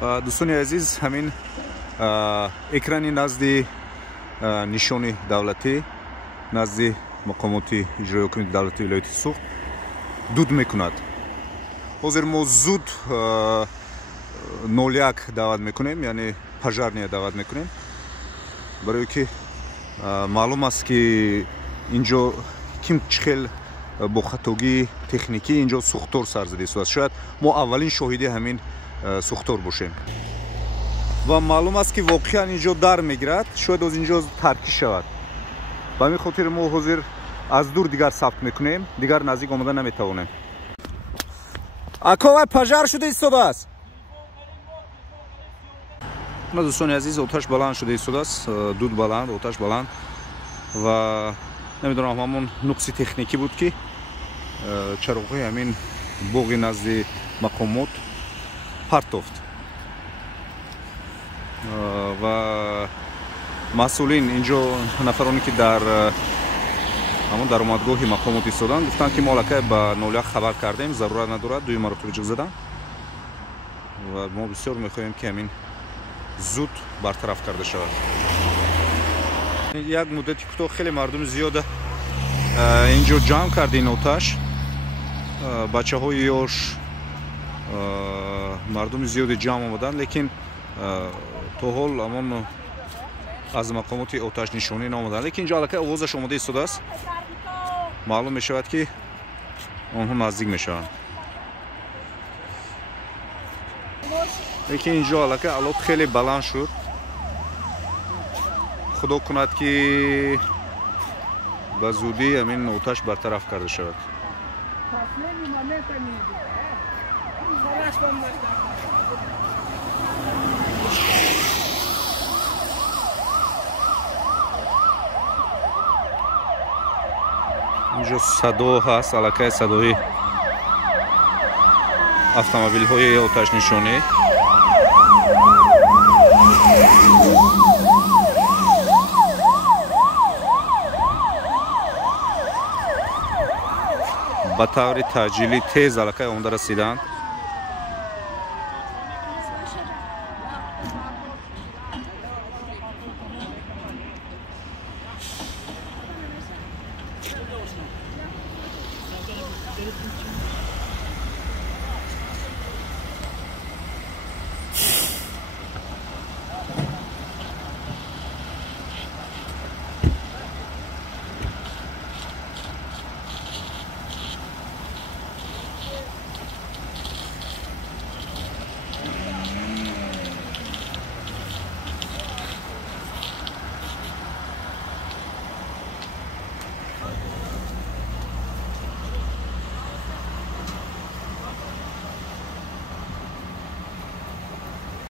دوستان عزیز همین اکرانی نزدی نشانی دولتی نزدی مقامات اجرایی کننده دولتی ولایت سوخت دود میکند. حاضر ما زود 01 دعوت میکنیم، یعنی پژارنی دعوت میکنیم، برای که معلوم است که اینجا کم چخل با خطاگی تکنیکی اینجا سوختار سر زده است. شاید ما اولین شاهدی همین سوختار باشیم و معلوم است که واقعا اینجا در میگیرد، شاید از اینجا ترکی شود. به همین خاطر ما حاضر از دور دیگر ثبت میکنیم، دیگر نزدیک آمدن نمیتوانیم. اکاوای پژار شده ایستاده است. دوستان عزیز، آتش بلند شده ایستاده است، دود بلند، آتش بلند و نمیدونم همون نقص تکنیکی بود که چراغ‌های همین باغ نزد مقامات پرتافت و مسئولین اینجا نفرانی که در همون درآمدگاه مقامات ایستادن گفتن که مالکه به 01 خبر کردیم، ضرورت ندارد دوی مراتب جغ زدن و ما بسیار میخواهیم که همین زود برطرف کرده شود. یک مدتی کوتاه خیلی مردم زیاد اینجا جمع کردین آتش، بچه های یاش مردم زیاد جمع آمدن، لیکن تا حال اما از مقامات آتش نشانی نامدن. لیکن اینجا علاقه آوازش آمده ایستاده است، معلوم می شود که آنها نزدیک می شوند. لیکن اینجا علاقه علات خیلی بلند شد. خدا کند که به زودی همین آتش برطرف کرده شود. اینجا صدا هست، علاقه صدای اتومبیل های آتش نشانی. به طور تاجیلی تیز علاقه آمده رسیدند.